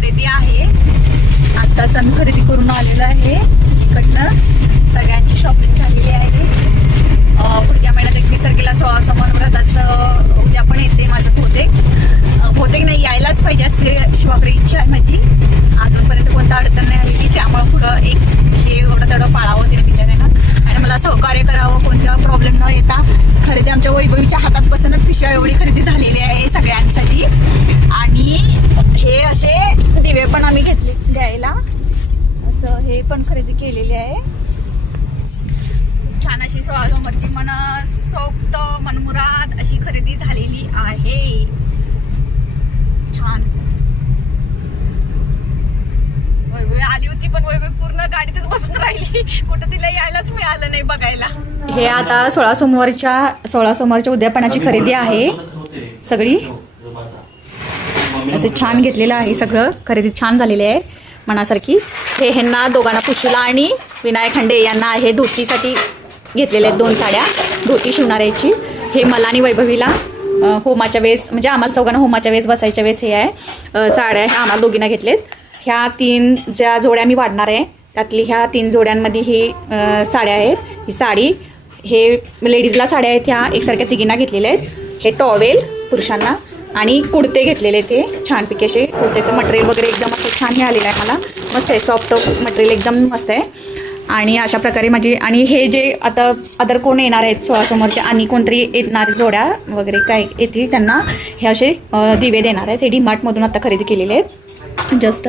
खरेदी आहे. आत्ताच आम्ही खरेदी करून आलेलो आहे. तिकडनं सगळ्यांची शॉपिंग झालेली आहे. पुढच्या महिन्यात एकवीस तारखेला सो समोर व्रताचं उद्या पण येते माझं बहुतेक. बहुतेक नाही यायलाच पाहिजे असे शिवाकडे इच्छा आहे माझी. अजूनपर्यंत कोणता अडचण नाही आलेली. त्यामुळं पुढं एक हे एवढं तेवढं पाळावं ते बिचाऱ्यांना. आणि मला सहकार्य करावं कोणत्या प्रॉब्लेम न येता. खरेदी आमच्या वैभवीच्या हातात बसूनच पिशव्या एवढी खरेदी झालेली आहे सगळ्यांसाठी. आणि हे असे दिवे पण आम्ही घेतले द्यायला हे पण खरेदी केलेली आहे खूप छान अशी सोळा सोमवारची मन सोक्त मनमुराद अशी खरेदी झालेली आहे छान वैभवी आली होती पण वैभवी पूर्ण गाडीतच बसून राहिली कुठं तिला यायलाच मिळालं नाही बघायला हे आता सोळा सोमवारच्या सोळा सोमवारच्या उद्यापनाची खरेदी आहे सगळी असे छान घेतलेलं आहे सगळं खरेदी छान झालेली आहे मनासारखी. हे ह्यांना दोघांना पुशीला आणि विनायक खंडे यांना हे धोतीसाठी घेतलेले आहेत दोन साड्या. धोती शिवणाऱ्याची. हे मला आणि वैभवीला होमाच्या वेळेस म्हणजे आम्हाला चौघांना होमाच्या वेळेस बसायच्या वेळेस हे आहे. साड्या ह्या आम्हाला दोघींना घेतलेत. ह्या तीन ज्या जोड्या मी वाढणार आहे त्यातली ह्या तीन जोड्यांमध्ये ही साड्या आहेत. ही साडी हे लेडीजला साड्या आहेत ह्या. एकसारख्या तिघींना घेतलेल्या आहेत. हे टॉवेल पुरुषांना. आणि कुडते घेतलेले ते छानपैकी असे कुडतेचं मटेरियल वगैरे एकदम असं छान हे आलेलं आहे मला. मस्त आहे सॉफ्ट मटेरियल एकदम मस्त आहे. आणि अशा प्रकारे माझी आणि हे जे आता अदर कोण येणार आहेत सोळासमोरचे आणि कोणतरी येणार जोड्या वगैरे काय येतील त्यांना हे असे दिवे देणार आहेत. हे डीमार्टमधून आता खरेदी केलेले आहेत. जस्ट.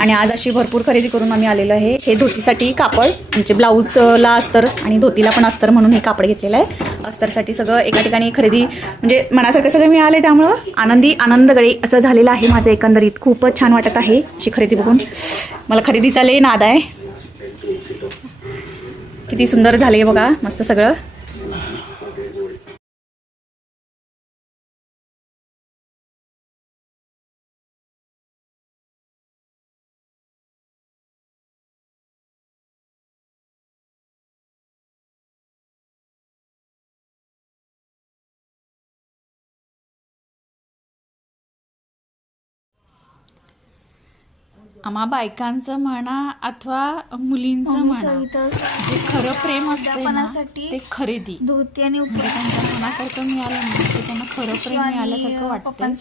आणि आज अशी भरपूर खरेदी करून आम्ही आलेलो आहे. हे धोतीसाठी कापड म्हणजे ब्लाऊजला अस्तर आणि धोतीला पण अस्तर म्हणून हे कापड घेतलेलं आहे. अस्तरसाठी सगळं एका ठिकाणी खरेदी म्हणजे मनासारखं सगळं मिळालं आहे त्यामुळं. आनंदी आनंदगळे असं झालेलं आहे माझं एकंदरीत. खूपच छान वाटत आहे अशी खरेदी बघून. मला खरेदीचा लय नाद आहे. किती सुंदर झाले बघा मस्त सगळं. आम्हा बायकांचं म्हणा अथवा मुलींचं म्हणा जे खरं प्रेम असते ते खरेदी. धोती आणि म्हणजे त्यांच्या मनासारखं मिळालं ना ते त्यांना खरं प्रेम मिळाल्यासारखं वाटतं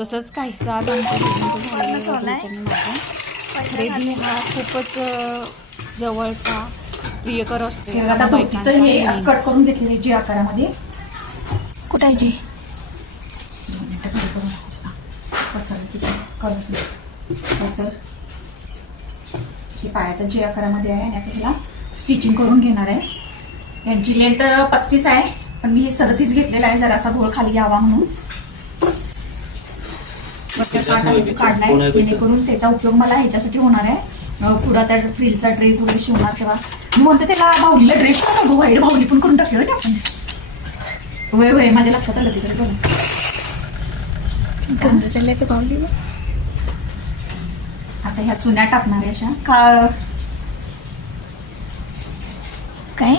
तसंच काहीसं आज आमच्या माझं. खरेदी हा खूपच जवळचा प्रियकर असतो. हे कट करून घेतलेले जी? आकारामध्ये कुठायची पसर किती? करून पसर हे पायाचं जे आकारामध्ये आहे आणि आता ह्याला स्टिचिंग करून घेणार आहे. यांची लेंथ पस्तीस आहे पण मी हे सदतीस घेतलेला आहे जरासा घोळ खाली यावा म्हणून. काढलाय जेणेकरून त्याचा उपयोग मला ह्याच्यासाठी होणार आहे. पुढं त्या फ्रीलचा ड्रेस वगैरे शिवणार तेव्हा. मी म्हणते त्याला भाऊलीला ड्रेस नको व्हाईट भाऊली पण करून टाकली आपण. वय वय माझ्या लक्षात आलं तिकडे बघा. गंध चालले ते पावली आता ह्या चुन्या टाकणार आहे अशा. का काय?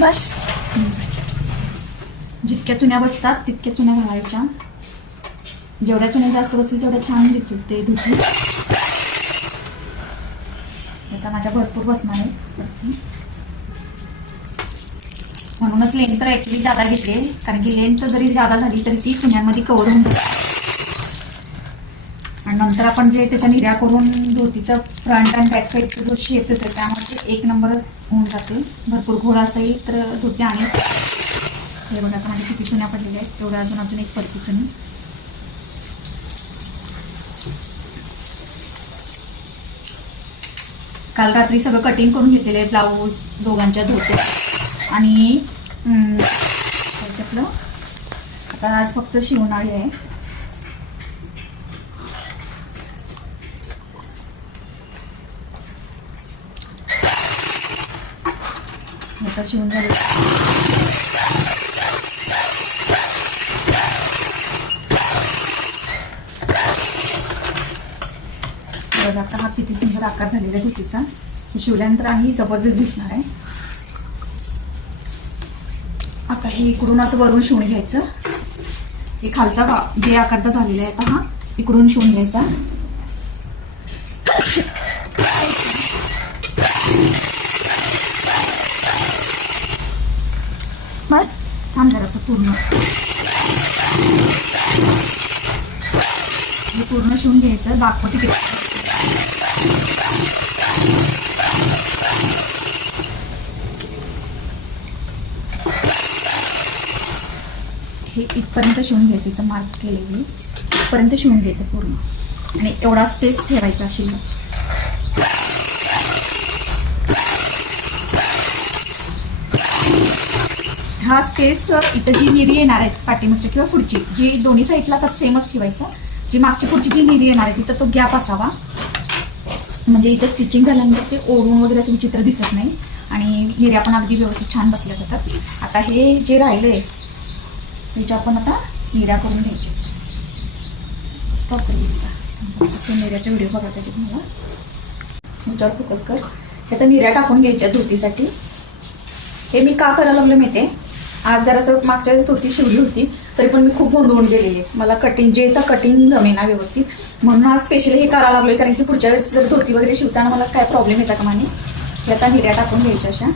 बस. जितक्या चुन्या बसतात तितक्या चुन्या घालायच्या जेवढ्या चुन्या जास्त बसतील तेवढ्या छान दिसेल ते धुती आता माझ्या भरपूर बसणार आहे म्हणूनच लेंथ तर ॲक्च्युली जादा घेतली कारण की लेंथ जरी जादा झाली तरी ती चुन्यांमध्ये कवर होऊन जाते. आणि नंतर आपण जे त्याच्या निर्या करून धोतीचा फ्रंट आणि बॅक साईडचा जो शेप येतो त्यामध्ये ते एक नंबरच होऊन जाते. भरपूर घोडा असेल तर धोती आणि हे बघा आता माझ्या किती चुन्या पडलेल्या आहेत. तेवढ्या अजून अजून एक पडती चुनी काल रात्री सगळं कटिंग करून घेतलेलं आहे ब्लाऊज दोघांच्या धोत्या. आणि आपलं आता आज फक्त शिवणारी आहे. आता शिवून झाले बघा आता हा किती सुंदर आकार झालेला आहे धुतीचा हे शिवल्यानंतर आम्ही जबरदस्त दिसणार आहे आता हे इकडून असं वरून शिवून घ्यायचं हे खालचा भा जे आकारचा झालेला आहे आता हा इकडून शिवून घ्यायचा बस थांब जरासं पूर्ण. हे पूर्ण शिवून घ्यायचं. दाखवते किती हे इथपर्यंत शिवून घ्यायचं. इथं मार्क केलेली. इथपर्यंत शिवून घ्यायचं पूर्ण. आणि एवढा स्पेस ठेवायचा शिल्लक हा स्पेस इथं जी निरी येणार आहेत पाठीमागची किंवा पुढची जी दोन्ही साईडला तर सेमच शिवायचं जी मागची पुढची जी निरी येणार आहे तिथं तो गॅप असावा. म्हणजे इथं स्टिचिंग झाल्यानंतर ते ओढून वगैरे असं विचित्र दिसत नाही. आणि निर्या पण अगदी व्यवस्थित छान बसल्या जातात. आता हे जे राहिलं आहे त्याच्या आपण आता निर्या करून घ्यायचे. स्टॉप करून निर्याचा व्हिडिओ बघा त्याच्यात मला. ह्याच्यावर फोकस कर. हे तर निर्या टाकून घ्यायच्या धोतीसाठी. हे मी का करायला लागलं माहिती आज जरासं मागच्या वेळेस धोती शिवली होती तरी पण मी खूप गोंधळून गेलेली आहे. मला कटिंग जेचा कटिंग जमेना व्यवस्थित. म्हणून आज स्पेशली हे करायला लागलोय कारण की पुढच्या वेळेस जर धोती वगैरे शिवताना मला काय प्रॉब्लेम येतात का माने? हे आता निर्या टाकून घ्यायच्या अशा.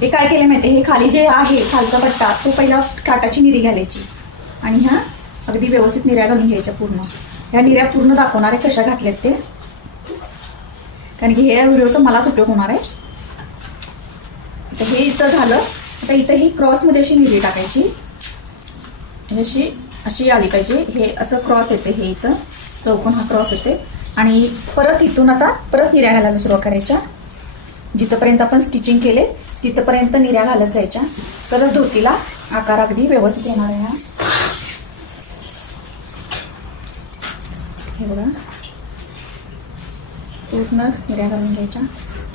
हे काय केलं माहिती हे खाली जे आहे खालचा पट्टा तो पहिला काटाची निरी घालायची. आणि ह्या अगदी व्यवस्थित निर्या घालून घ्यायच्या पूर्ण. ह्या निर्या पूर्ण दाखवणार आहे कशा घातल्यात ते. कारण की हे व्हिडिओचा मलाच उपयोग होणार आहे. तर हे इथं झालं. आता इथं ही क्रॉसमध्ये अशी निरी टाकायची. अशी अशी आली पाहिजे. हे असं क्रॉस येते हे इथं. चौकोन हा क्रॉस येते. आणि परत इथून आता परत निर्या घालायला सुरुवात करायच्या. जिथंपर्यंत आपण स्टिचिंग केले तिथंपर्यंत निऱ्या घालत जायच्या. तरच धोतीला आकार अगदी व्यवस्थित येणार आहे हा. हे बघा. पूर्ण निर्या घालून घ्यायच्या.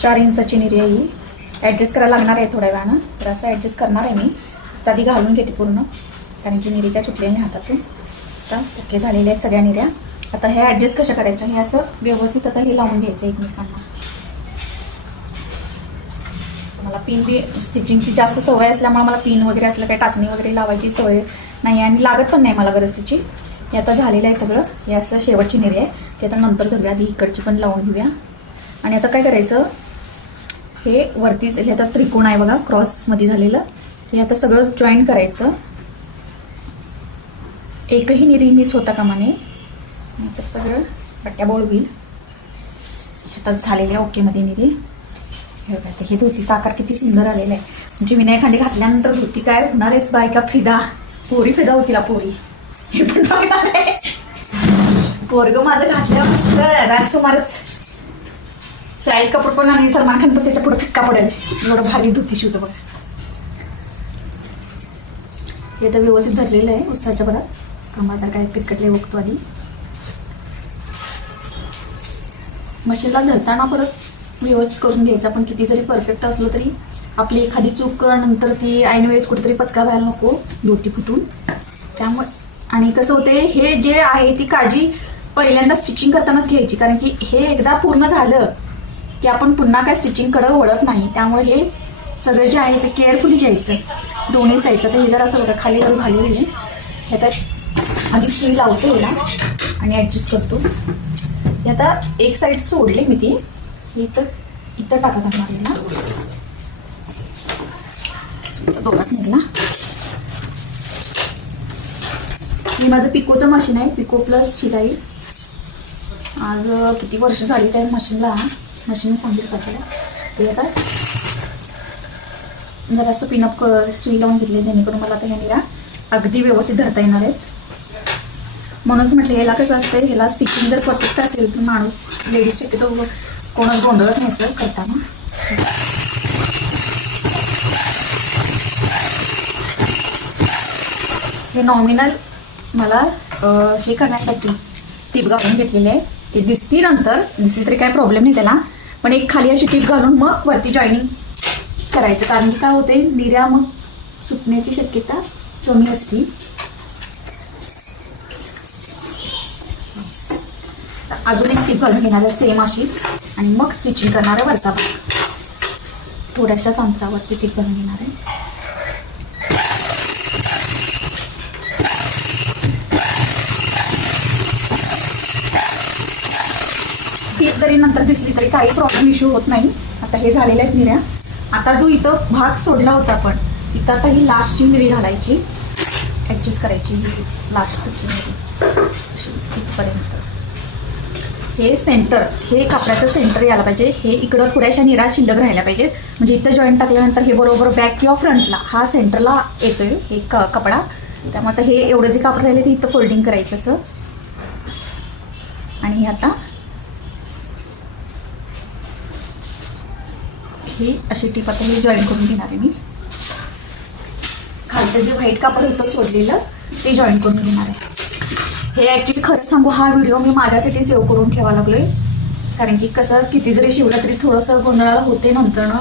चार इंचाची निर्या ही. ॲडजस्ट करायला लागणार आहे थोड्या वेळानं. तर असं ॲडजस्ट करणार आहे मी. तर आधी घालून घेते पूर्ण. कारण की निरी काय सुटली नाही हातातून. आता ओके झालेल्या आहेत सगळ्या निऱ्या. आता हे ॲडजस्ट कशा करायच्या? हे असं व्यवस्थित आता हे लावून घ्यायचं एकमेकांना. मला पिन बी स्टिचिंगची जास्त सवय असल्यामुळे मला पिन वगैरे असलं काही टाचणी वगैरे लावायची सवय नाही आणि लागत पण नाही मला गरज तिची हे आता झालेलं आहे सगळं. हे असलं शेवटची निरी आहे. ते आता नंतर धरूया. आधी इकडची पण लावून घेऊया. आणि आता काय करायचं? हे वरती हे आता त्रिकोण आहे बघा क्रॉसमध्ये झालेलं. हे आता सगळं जॉईन करायचं. एकही निरी मिस होता कामा नये. नाहीतर सगळं पट्ट्या बोळ आता झालेल्या ओकेमध्ये निरी हे बघा हे धोतीचा आकार किती सुंदर आलेला आहे. म्हणजे विनय घातल्यानंतर धोती काय होणार आहेच बायका फिदा? पोरी फिदा होतीला पोरी. हे पण बघणार आहे. पोरग माझं घातल्यावर राजकुमारच. शाहिद कपूर पण आणि सलमान खान पण त्याच्या पुढे फिक्का पडेल. एवढं भारी धुती शिवतो बघा. ते तर व्यवस्थित धरलेलं आहे उत्साहाच्या बघा थांबा आता काय पिसकटले बघतो आधी. मशीनला धरताना परत व्यवस्थित करून घ्यायचं. आपण किती जरी परफेक्ट असलो तरी आपली एखादी चूक नंतर ती ऐन वेळेस कुठेतरी पचका व्हायला नको धोती फुटून. त्यामुळे आणि कसं होते हे जे आहे ती काळजी पहिल्यांदा स्टिचिंग करतानाच घ्यायची. कारण की हे एकदा पूर्ण झालं की आपण पुन्हा काय स्टिचिंगकडे ओढत नाही. त्यामुळे हे सगळं जे आहे ते केअरफुली घ्यायचं. दोन्ही साईडचं तर हे जर असं बघा खाली जर झालेलं आहे हे तर आधी सुई लावतो ना आणि ॲडजस्ट करतो. हे आता एक साईड सोडले मी ती. हे इथं इथं टाका टाकणार ना. सुईचा निघला निघाला हे माझं पिकोचं मशीन आहे. पिको प्लस शिलाई. आज किती वर्ष झाली त्या मशीनला मशीन सांगितलं सध्या ते आता जरासं पिनअप सुई लावून घेतली जेणेकरून मला आता ह्या अगदी व्यवस्थित धरता येणार आहेत. म्हणूनच म्हटलं याला कसं असतं ह्याला स्टिचिंग जर परफेक्ट असेल तर माणूस लेडीज शक्यतो कोणच गोंधळत नाही सर करताना. हे नॉमिनल मला हे करण्यासाठी टीप घालून घेतलेली आहे. ती दिसती नंतर दिसली तरी काय प्रॉब्लेम नाही त्याला. पण एक खाली अशी टीप घालून मग वरती जॉईनिंग करायचं. कारण की काय होते निर्या मग सुटण्याची शक्यता कमी असते. अजून एक टीप घालून घेणार सेम अशीच. आणि मग स्टिचिंग करणार आहे वरचा भाग. थोड्याशाच अंतरावरती टीप घालून घेणार आहे एक जरी नंतर दिसली तरी काही प्रॉब्लेम इश्यू होत नाही. आता हे झालेले आहेत मिऱ्या आता जो इथं भाग सोडला होता आपण इथं आता ही लास्टची मिरी घालायची. ॲडजस्ट करायची ही लास्टची मिरी. अशी इथपर्यंत. हे सेंटर हे कपड्याचं सेंटर यायला पाहिजे. हे इकडं थोड्याशा निरा शिल्लक राहायला पाहिजे. म्हणजे इथं जॉईंट टाकल्यानंतर हे बरोबर बॅक किंवा फ्रंटला हा सेंटरला येतोय. हे क कपडा. त्यामुळे आता हे एवढं जे कापड राहिले ते इथं फोल्डिंग करायचं असं. आणि हे आता ही अशी टीप आता हे जॉईन करून घेणार आहे मी. खालचं जे व्हाईट कापड होतं सोडलेलं ते जॉईन करून घेणार आहे. हे ॲक्च्युली खरं सांगू हा व्हिडिओ मी माझ्यासाठी सेव्ह करून ठेवा लागलोय. कारण की कसं किती जरी शिवलं तरी थोडंसं गोंधळाला होते नंतर ना.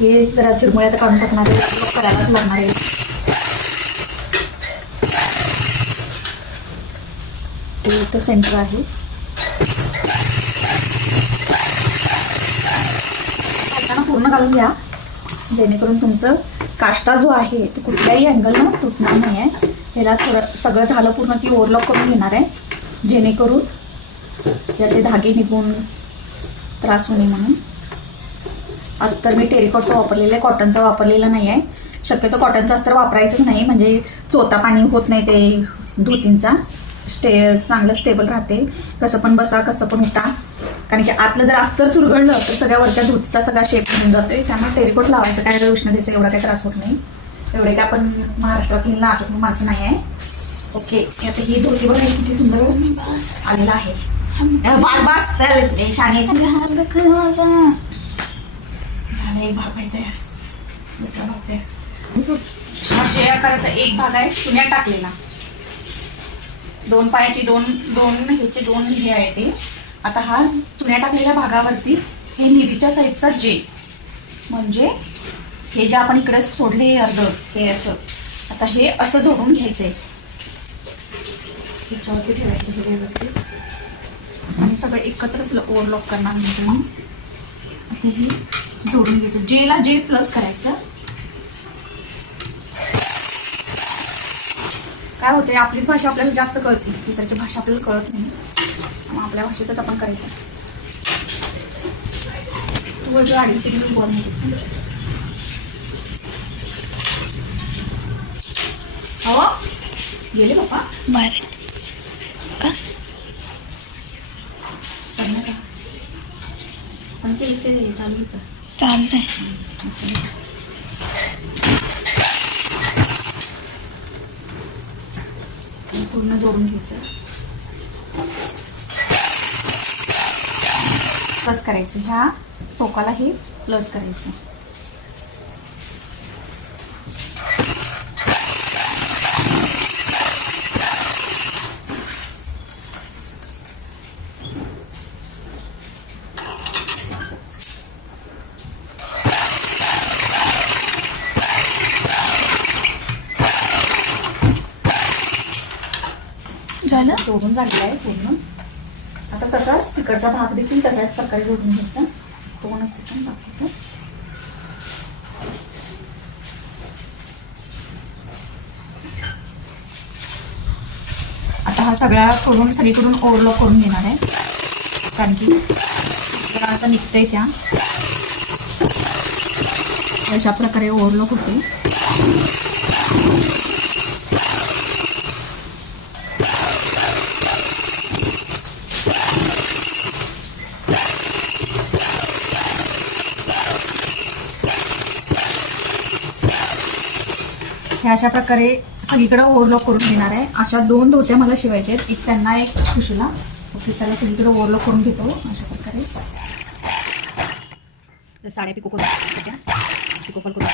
हे जरा चिरमुळ्यात काढून टाकणार आहे करायलाच लागणार आहे. ते सेंटर आहे. पूर्ण घालून घ्या. जेणेकरून तुमचं काष्टा जो आहे तो कुठल्याही अँगलनं तुटणार नाही आहे त्याला थोडं सगळं झालं पूर्ण ती ओव्हरलॉक करून घेणार आहे. जेणेकरून याचे धागे निघून त्रास होणे म्हणून. अस्तर मी टेरिकॉटचं वापरलेलं आहे कॉटनचं वापरलेलं नाही आहे शक्यतो कॉटनचं अस्तर वापरायचंच नाही म्हणजे चोता पाणी होत नाही ते धोतींचा. स्टे चांगलं स्टेबल राहते. कसं पण बसा कसं पण उठा. कारण की आतलं जर अस्तर चुरगळलं तर सगळ्या वरच्या धुतचा सगळा शेप होऊन जातोय. त्यामुळे टेरिकोट लावायचं काय उष्णतेचा एवढा काही त्रास होत नाही. एवढे काय आपण महाराष्ट्रातील नाचक माणसं नाही आहे. ओके आता ही धोती बघा किती सुंदर आलेला आहे. बार बास चालेल शाणे. हात एक भाग आहे. तयार दुसरा भाग तयार हा जे म्हणजे आकाराचा एक भाग आहे चुन्या टाकलेला. दोन पायाची दोन दोन ह्याचे दोन हे आहे ते. आता हा चुन्या टाकलेल्या भागावरती हे निरीच्या साईजचा जे म्हणजे हे जे आपण इकडे सोडले हे अर्ध हे असं. आता हे असं जोडून घ्यायचंय. ह्याच्यावरती ठेवायचं सगळं व्यवस्थित. आणि सगळं एकत्रच ओव्हरलॉक करणार नंतर मी आता हे जोडून घ्यायचं. जेला जे प्लस करायचं. काय होते आपलीच भाषा आपल्याला जास्त कळते दुसऱ्याची भाषा आपल्याला कळत नाही. मग आपल्या भाषेतच आपण करायचं. तू आडवीची तुम्ही बोल हो गेले बाप्पा बरं. का? चालणार का? पण तेच ते चालू होतं. चालूच आहे. पूर्ण जोडून घ्यायचं. प्लस करायचं. ह्या टोकाला हे प्लस करायचं. झालं? सोडून झालेलं आहे पूर्ण. आता तसाच तिकडचा भाग देखील तसाच प्रकारे जोडून घ्यायचा. दोनच सेकंड दाखवतो. आता हा सगळा करून सगळीकडून ओव्हरलॉक करून घेणार आहे. कारण की आता निघतंय त्या. अशा प्रकारे ओव्हरलॉक होते. अशा प्रकारे सगळीकडे ओव्हरलॉक करून घेणार आहे. अशा दोन धोत्या मला शिवायच्या आहेत. एक त्यांना एक खुशीला. ओके त्याला सगळीकडे ओव्हरलॉक करून घेतो. अशा प्रकारे साड्या पिको करून पिकोफल करून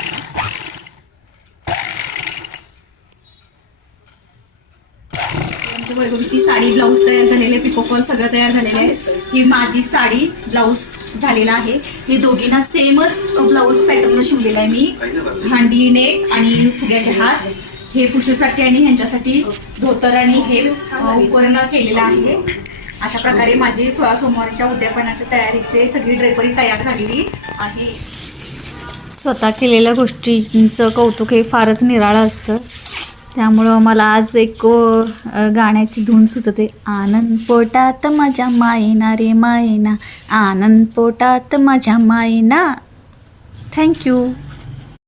वैभवीची साडी ब्लाऊज तयार झालेले पिकोफॉल सगळं तयार झालेलं आहे. ही माझी साडी ब्लाऊज झालेला आहे. हे दोघींना सेमच ब्लाऊज पॅटर्न शिवलेला आहे मी. हांडी नेक आणि फुग्याचे हात हे पुषूसाठी आणि ह्यांच्यासाठी धोतर आणि हे उपकरण केलेलं आहे. अशा प्रकारे माझी सोळा सोमवारीच्या उद्यापनाच्या तयारीचे सगळी ड्रेपरी तयार झालेली आहे. स्वतः केलेल्या गोष्टींचं कौतुक हे फारच निराळं असतं. त्यामुळं मला आज एक गाण्याची धून सुचते. आनंद पोटात माझ्या मायना रे मायना. आनंद पोटात माझ्या मायना. थँक्यू